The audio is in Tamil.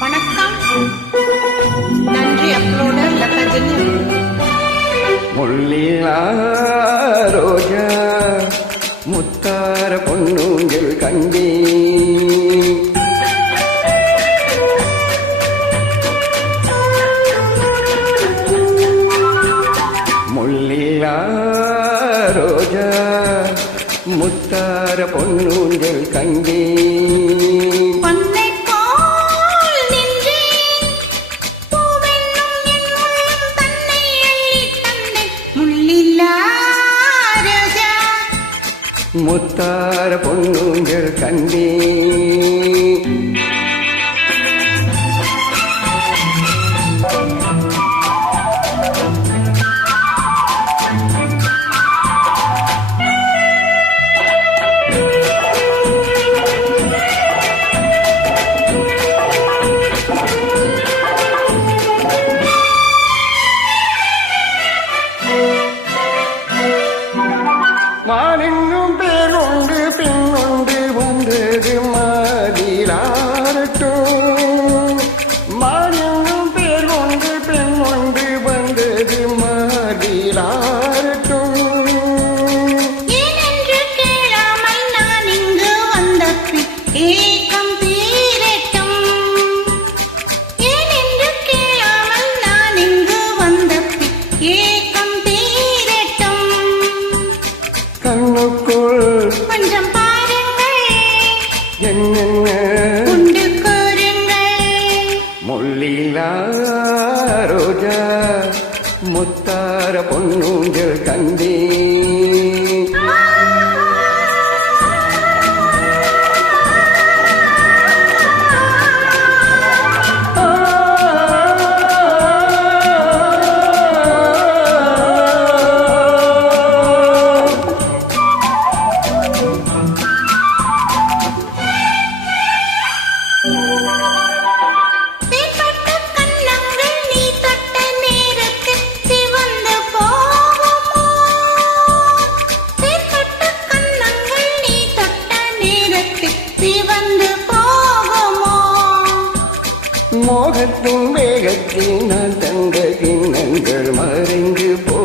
வணக்கம். நன்றி அப்லோடர் லதாஜனி. முள்ளிலா ரோஜா முத்தார பொன்னூஞ்சல் கண்டே முள்ளிலா ரோஜா முத்தார பொன்னூஞ்சல் கண்டே முத்தார பொன்னூஞ்சல் கண்டே மானெங்கும் பேருண்டு பின்னுண்டு வந்தது மாதிலாரட்டும் மானெங்கும் பேருண்டு பின்னுண்டு வந்தது மாதிலாரட்டும் ஏனென்று கேளாமல் நான் இங்கு வந்த ஏக்கம் தீரட்டும் ஏனென்று கேளாமல் நான் இங்கு வந்த ஏக்கம் தீரட்டும் கண்ணுக்குள் கொஞ்சம் பாருங்கள் என்னென்ன உண்டு கூறுங்கள் முள்ளிலா ரோஜா முத்தார பொன்னூஞ்சல் கண்டே மோகத்தின் வேகத்தில் நான் தந்த கிண்ணங்கள் மறைந்து போ